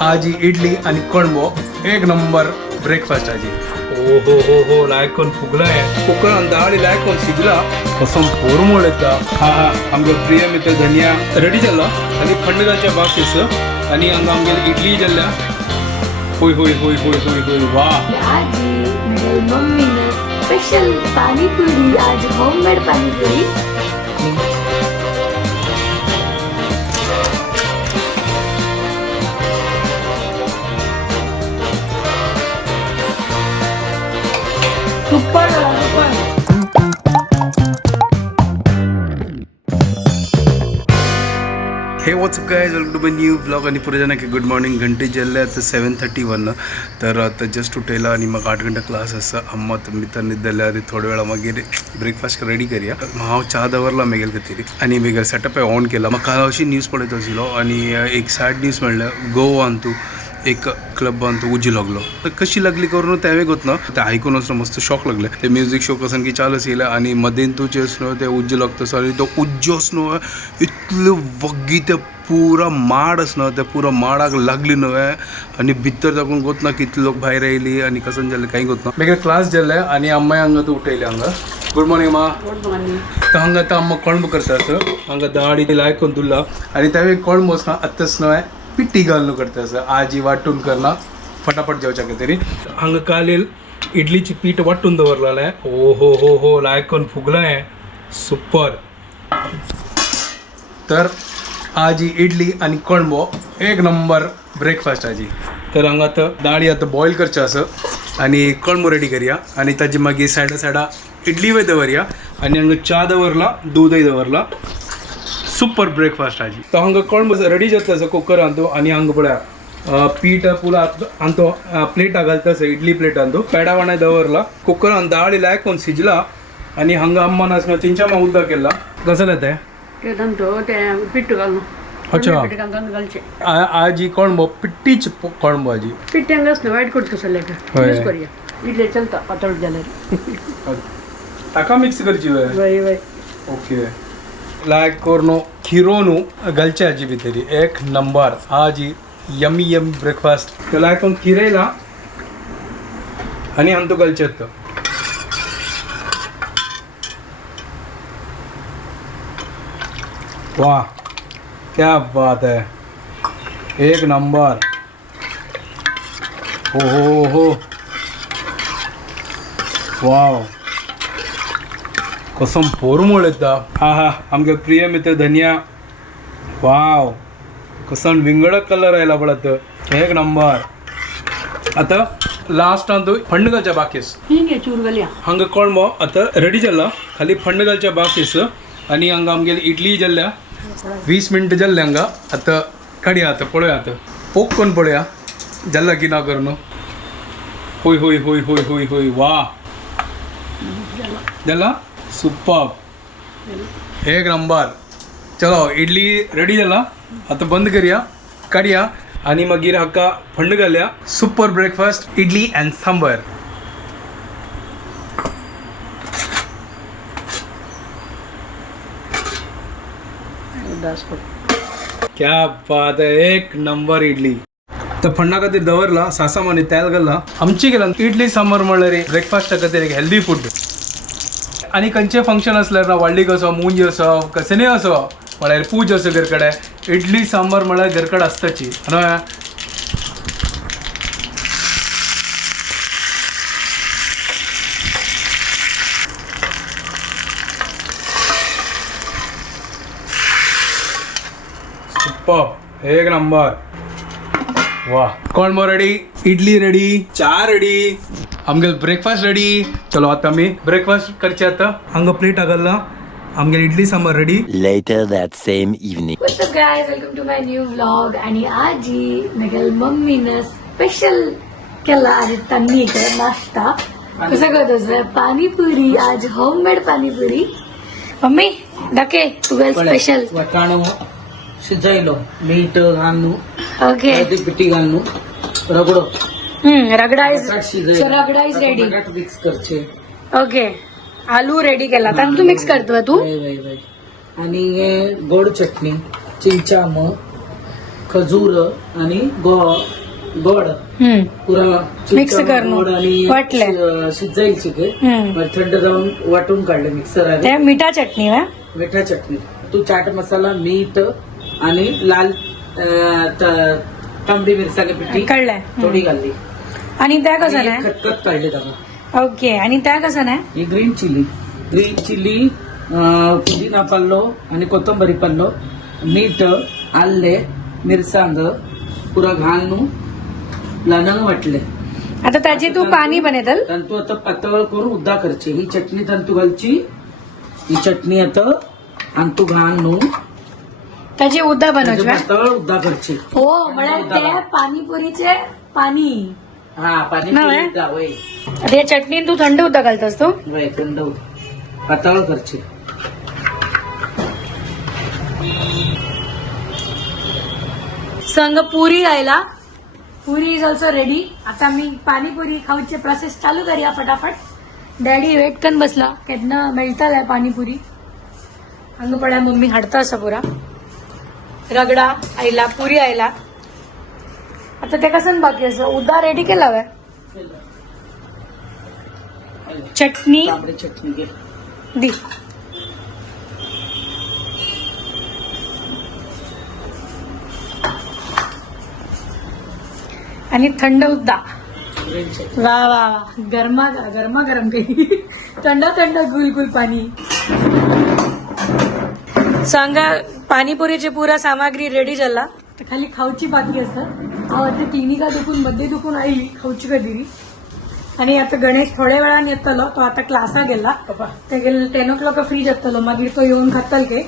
आजी इडली आणि कणबो एक नंबर ब्रेकफास्ट आजी ओ हो लायक कोण फुगलाय कुकर आणि डाळी लायक कोण शिजला कसम पोरमोळ येता हा आमगे प्रिय मित्र धनिया रेडी जाला आणि खंडगाच्या बाकीस आणि आमगे इडली जल्ल्या होय होय होय होय होय होय वाह आजी मेरी मम्मी ने स्पेशल पानी पूरी आज homemade pani puri super hey what's up guys welcome to my new blog आणि पुढे जाणं की गुड मॉर्निंग घंटे जल्ले आता 7:31 तर आता जस्ट उठेला आणि मग 8 घंटा क्लास असं अम्मा तुम्ही तर निद्दल्या आधी थोड्या वेळा मागीर ब्रेकफास्ट रेडी करूया हांव चा दवरला मेगेल खातीर आणि मेगेल सेटअप ऑन केला म्हाका काल अशी न्यूज पळयत आशिल्लो आणि एक सॅड न्यूज म्हणल्यार गोवान तूं एक क्लबान तो उज्जी लागलो तर कशी लागली करून त्यावेळी होत ना ते ऐकून असणं मस्त शॉक लागले ते म्युझिक शो कसं की चालू असेल आणि मधीन तुझे असणं ते उज्जी लागतं आणि तो उज्जो असणं इतलं वग्गी ते पुरा माड असणं त्या पुरा माडाक लागली न्हय आणि भितर जाऊन गोत ना कितले लोक भायर येयली आणि कसं जालें काही गोत ना मेगेल क्लास जाल्ले आणि अम्माय हांगा तूं उठयले हांगा गुड मॉर्निंग मा गुड मॉर्निंग तर हांगा आतां अम्मा कळंब करता हांगा दाडी लायक करून तुला आणि त्यावेळी कळंब वचना आतांच न्हय पिट्टी घालून करता असं आजी वाटून करना फटाफट जेवच्या तरी हांगा काल इडलीची पीठ वाटून दवरलें ओ हो लायक करून फुगलाय सुपर तर आजी इडली आणि कणबो एक नंबर ब्रेकफास्ट आजी तर हांगा आतां दाळी आतां बॉयल करचें आसा आणि कणबो रेडी करया आणि ताजी मागीर सायडा इडली वय दवरया आणि हांगा च्या दवरला दूदय दवरला सुपर ब्रेकफास्ट आजी तो हांगा कळंब रेडी जाता असो कुकर आणतो आणि हांगा पळया पीठ पुला आणतो प्लेटा घालता असो इडली प्लेट आणतो पेडा वाणाय दवरला कुकर आणि दाळी लायक कोण शिजला आणि हांगा अम्मान आसना चिंचा मा उदक केला कसं जाता ते दंतो ते पिट्टू घालून अच्छा घालचे आजी कळंबो पिट्टीच कळंबो आजी पिट्टी हंगा असतं वाईट करतो सलेट यूज करूया इडली चलता पातळ जाल्यार ताका मिक्स करची वय वय ओके लायक कोरनो खिरोनू घालचे आजी भितरी एक नंबर आजी यमी ब्रेकफास्ट लायक कोण खिरयला आणि आम तो घालचे वाह क्या बात है एक नंबर हो वाव कसम पोरमोळ येता हा आमगे प्रिय मित्र धनिया वाव कसम विंगडक कलर आयला पडत एक नंबर आता लास्ट तो फंड घालच्या बाकीस हिंगे चूर घालया हांगा कळंबो आता रेडी जाला खाली फंड घालच्या बाकीस आणि हांगा आमगे इडली जाल्ल्या 20 मिनटं जाल्ले हांगा आता काडया आता पळया आता पोक कोण पळया जाल्ला की ना करून होय होय होय होय होय होय वाह जाला सुपर एक नंबर चलो इडली रेडी जाला आता बंद करूया काढया आणि मागीर हाका फंड घालया super breakfast idli and sambar क्या बात है एक नंबर इडली तर फंडा खातीर दवरला सासम आनी तेल घालला आमची गेला इडली सांबर म्हणल्यार ब्रेकफास्टा खातीर एक हेल्दी फूड आणि खंयचें फंक्शन असल्यार ना वाडलीक असो मुंज असो कसनय असो म्हळ्यार पूज असो घर कडेन इडली सांबार म्हळ्यार घर कडेन आसताची न्हय सुपर एक नंबर वाह कळंबो रेडी इडली रेडी चा रेडी आमगे ब्रेकफास्ट रेडी चलो आता आमी ब्रेकफास्ट करचे आता हांगा प्लेट घालला आमगे idli sambar ready Later that same evening. What's up guys, welcome to my new vlog आणि आजी मेगेल मम्मी ने स्पेशल केला आज तन्नी के नाश्ता कसं करतोस पाणीपुरी आज होममेड पाणीपुरी मम्मी दाके तुगेल स्पेशल वटाणो शिजयलो मीठ घालून ओके हळदी पिठी घालून रगडो रगडा इज बटाट सो शिजयलो रगडा इज रेडी बटाट मिक्स करचे ओके आलू रेडी केला तांदूळ मिक्स करतो तू वय आणि हे गोड चटणी चिंचाम खजूर आणि गोड हम्म. पुरा Mix करणं. गोड आणि वाटलंय. शिजायची ते हम्म. थंड जाऊन वाटून काढले मिक्सर ते मिठा चटणी वा मिठा चटणी तू चाट मसाला मीठ आणि लाल तांबडी मिरसांगे पिठी कळलंय. थोडी घालली आणि त्या कसं आणि नाही खतखत काढले त्याला ओके आणि त्या कसं नाही ही ग्रीन चिली पुदिना पल्लो आणि कोथंबरी पल्लो मीठ आल्ले मिरसांग पुरा घालून लानंग वाटले आता त्याची तू पाणी बनवतल तंतू आता पातळ करून उद्दा करचे ही चटणी तंतू घालची ही चटणी आता तंतू घालून त्याची उद्दा बनवची पातळ उद्दा करची हो म्हणजे ते पाणीपुरीचे पाणी हा पाणी नाही. उद्दा वय आता या चटणी तू थंड उद्दा घालतोस तू वय थंड उद्दा पातळ करची संग पुरी घायला पुरी इज ऑल्सो रेडी आता मी पाणीपुरी खाऊचे प्रोसेस चालू करूया फटाफट डॅडी वेट कन बसला केदनं मेळटालाय पाणीपुरी हांग पड्या मम्मी हाडता असा पुरा रगडा आयला पुरी आयला आता ते कसं बाकी असं उद्दा रेडी केला वय चटणी तांबडी चटणी घे दी आणि थंड उद्दा ग्रीन चटणी वा वा वा गरमा गरम काही थंड गुलगुल पाणी सांगा पाणीपुरीची पुरा सामग्री रेडी झाला तर खाली खाऊची बाकी असत ते तिन्ही का दुखून मध्ये दुखून आईली खाऊची कधी आणि आता गणेश थोड्या वेळान येतलो तो आता क्लासा गेला ते 10 o'clock फ्री जातलो मागीर तो येऊन खातल के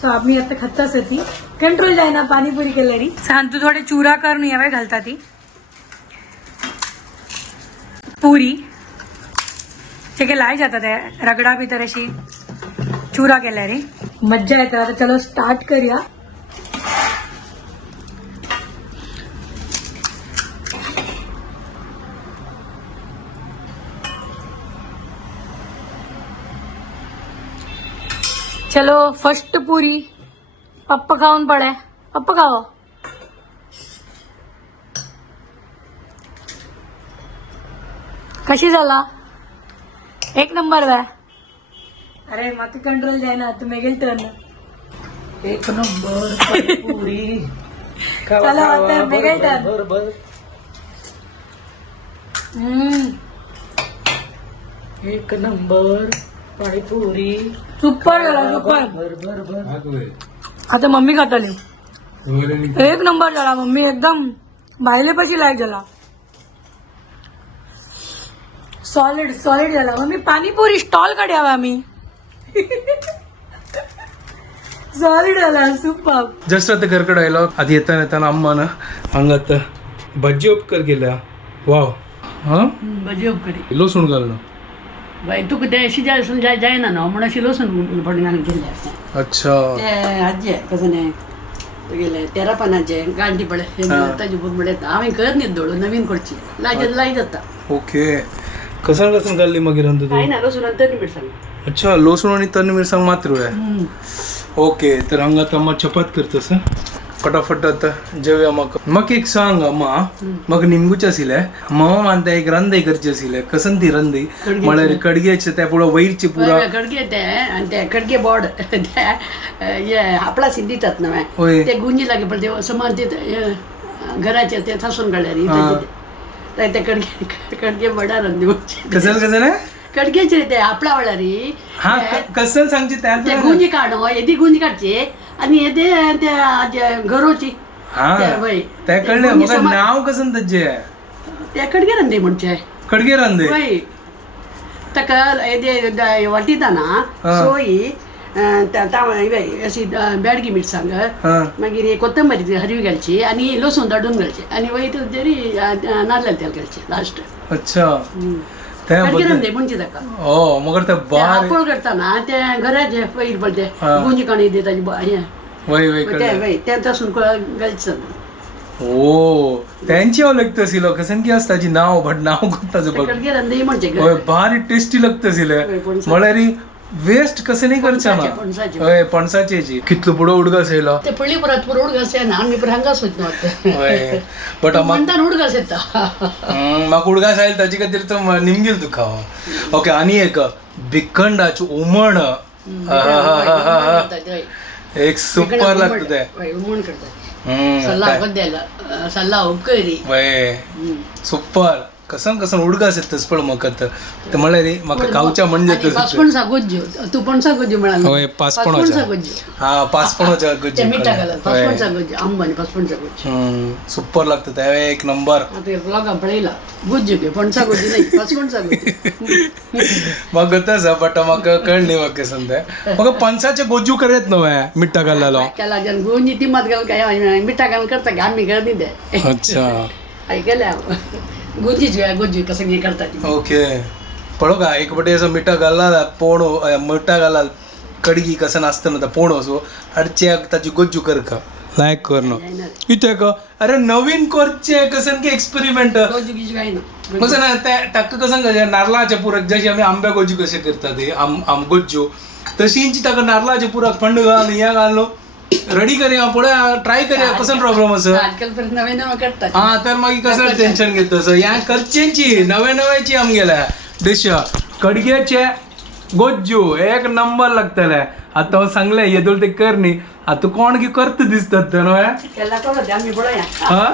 सो आम्ही आता खाताच ती कंट्रोल जायना पाणीपुरी केल्यारी सांग तू थोडे चुरा करून यावे घालता ती पुरी ते के लाई जातात रगडा भी तर अशी चुरा केल्या रे मज्जा येते आता चलो स्टार्ट करूया चलो फर्स्ट पुरी पप्पा खाऊन पडे पप्पा खाओ कशी झाला एक नंबर वा अरे माती कंट्रोल जायना तुम्ही गेल टर्न एक नंबर पाणीपुरी खावा, चला, खावा, आता बर, वेगळं बर, टाक. बर, बर. एक नंबर पाणीपुरी सुपर झाला सुपर बर बर बर आता मम्मी खाताली एक नंबर झाला मम्मी एकदम भायले पशी लायक झाला सॉलिड झाला मम्मी पाणीपुरी स्टॉल काढ्यावा आम्ही सॉलिड झाला सुपर जस्ट आता घरकडे आयलो आधी येताना अम्मानं हांगात भज्जी उपकर केल्या वाव हा भजी उपकरी लसूण घालणं बाई तू ते शिजायला जायना ना म्हणून अशी लसूण फडण्यान गेले असते अच्छा ते आजी कसं नाही ते गेले तेरा पानाचे गांठी पडे ताजी पूर पडे आम्ही करत नाही दोळ नवीन कडची लाई जाता ओके कसन घालली मागीर अंत काय तू ना लसूण आणि तरी मिरसांग अच्छा लसूण आणि तन्नी मिरसांग मात्र आहे ओके तर हांगा आता अम्मा चपात करतस फटाफट आता जेवया मग एक सांग अम्मा मग निमगूचे आशिल्ले मम्मा मानता एक रंदई करची आशिल्ले कसन ती रंदई म्हळ्यार कडग्याचे त्या पुढे वैरची पुरा कडगे ते आणि ते कडगे बोर्ड ते आपला दितात ना होय. ते गुंजी लागे पण ते समान ते घराचे ते थासून काढल्या ते कडगे बडा रंदी कसन कडग्याचे ते आपला वाला रे हा कसन सांगची ते त्या गुंजी काढो येदी गुंजी काढचे आणि येते त्या घरोची हा त्या वय. त्या ते कळले गुंजी मग समा- नाव कसन त्याचे त्या कडगे रंदे म्हणचे कडगे रंदे वय ताका येदे वाटिता ना हा. सोयी अशी बेडगी मिरसांग हा मागीर हे कोथंबरी हरवी घालची आणि लसूण दडून घालचे आणि वय तरी नाल्ला तेल घालचे लास्ट अच्छा त्या कडगे बद्दल रंदे म्हणचे ताका हो मग त्या बार आपोळ करताना त्या घराचे पयर पडते हा. गुंजी काणी देताची वय वय कळलं वय त्यापासून घालचं ओ त्यांची लगत आशिल्लो कसन की आसताची नाव बट नाव कोणताच बघ कडगे रंदे म्हणचे होय भारी टेस्टी लगत आशिल्ले होय, पण सांग. म्हळ्यार वेस्ट कसे नाही करचा ना पणसाचे. होय पणसाचे कितलो पुढं उडगास येयलो ते पळी परत पुढे उडगास येना आम्ही पण हांगाच वयत नव्हते होय बट म्हणटा उडगास येता म्हाका उडगास आयला ताजे खातीर तो निमगेल तुका ओके आनी एक भिकंडाची उमण एक सुपर लागतं ते उमण करता सल्ला बद्दल सल्ला उपकरी वय सुपर कसन कसन उडगास येतस पण म्हाका तर म्हणल्यार रे म्हाका खावच्या म्हणजे पाचपणसा गोज्यो तू पणसा गोज्यो म्हणाला होय पाचपणोच्या गोज्यो हा पाचपणोच्या ते गुज्जी मिठा घालत पाचपणसा गोज्यो आंबानी पाचपणसा गोज्यो सुपर लागतं ते एक नंबर आता ब्लॉगां पळयला गोज्यो घे पणसा गोज्यो नाही पाचपणसा गोज्यो म्हाका तसं बट म्हाका कळ्ळी म्हाका संत म्हाका पणसाचे गोजू करत न्हय मिठा घाललेलो केला जन गोंजी ती मत घाल काय मिठा घालून करता की आम्ही घर नाही दे अच्छा ऐकल्या गोजीच गोजी कसं हे करतात ओके पळो का एक बटे असं मिठा घालला पोण मिठा घाला कडगी कसं नासतं ना पोण असो अडचे ताची गोजू कर का लायक कर ना इथे का अरे नवीन करचे कसं की एक्सपेरिमेंट गोजी गिजी काय ना कसं ना त्या टाक कसं का नारळाचे पुरक जशी आम्ही आंब्या गोजू कसे करतात ते आम गोज्जो तशी इंची ताका नारळाचे पुरक फंड घाल या घाललो रेडी करूया पुढे ट्राय करूया कसं प्रॉब्लेम असं आजकाल परत नवे नवे करतात हा तर मागीर कसं टेन्शन घेत तसं या करचेंची नवे नव्याची आमगेल्या देश कडग्याचे गोज्जू एक नंबर लागतले आता हांव सांगलें येदोळ ते कर न्ही आता कोण की करता दिसतात ते न्हय केला करो ते आम्ही पळया हा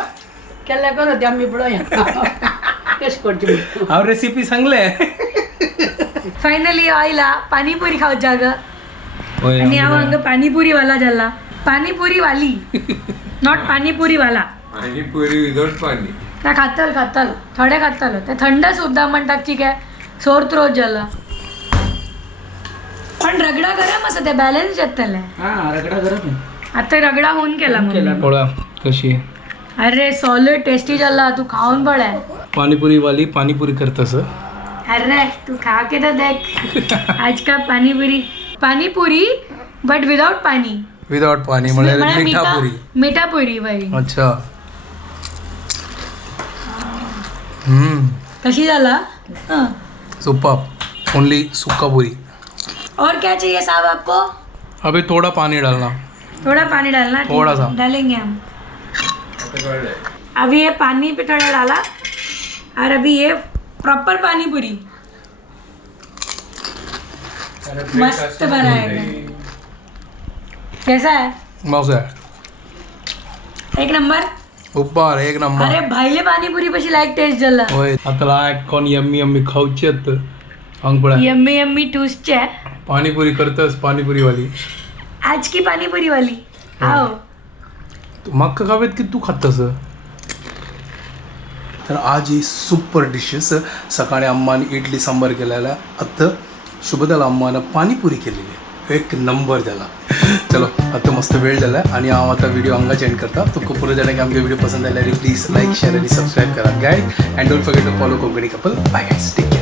केला करो ते आम्ही पळया कशी करची हांव रेसिपी सांगले फायनली आयला पाणीपुरी खावच्या ग आणि हांव हांगा पाणीपुरी वाला जाला पाणीपुरी वाली नॉट पाणीपुरी वाला पाणीपुरी विदाउट पाणी त्या खातल थोडे खातलो ते थंड सुद्धा म्हणतात की काय सोर थ्रोट जाला पण रगडा गरम असं ते बॅलन्स येतले हा रगडा गरम आता रगडा होऊन केला म्हणून. पोळा कशी अरे सॉलिड टेस्टी जाला तू खाऊन पळय पाणीपुरी वाली पाणीपुरी करतस अरे तू खा के तो देख आज का पाणीपुरी बट विदाउट पाणी विदाउट पाणी म्हणजे मिठापुरी मिठापुरी बाई अच्छा कशी झाला हाँ. सुपर ओनली सूखा पूरी और क्या चाहिए साहब आपको अभी थोड़ा पानी डालना थोड़ा पानी डालना ठीक थोड़ा है, सा। डालेंगे हम अभी ये पानी पे थोड़ा डाला और अभी ये प्रॉपर पानी पूरी मस्त बनाएगा कैसा है मस्त आहे एक नंबर ऊपर एक नंबर अरे भाईले पाणीपुरी पशी लायक टेस्ट झाला होय आता लायक कोण यम्मी यम्मी खाऊची आहेत अंग पडा यम्मी यम्मी टूसचे पाणीपुरी करतस पाणीपुरी वाली आज की पाणीपुरी वाली आओ मक्का खावेत की तू खातस तर आज ही सुपर डिशेस सकाळी अम्माने इडली सांबार केलेला आता शुभदाला अम्मानं पाणीपुरी केलेली एक नंबर झाला चलो आता मस्त वेळ झाला आणि हांव आता व्हिडिओ हांगाच एंड करता तुमकां पुरो जाणांक आमगे व्हिडिओ पसंद आयल्यार प्लीज लाईक शेअर आणि सबस्क्राईब करा guy and don't forget to follow Konkani couple bye guys take care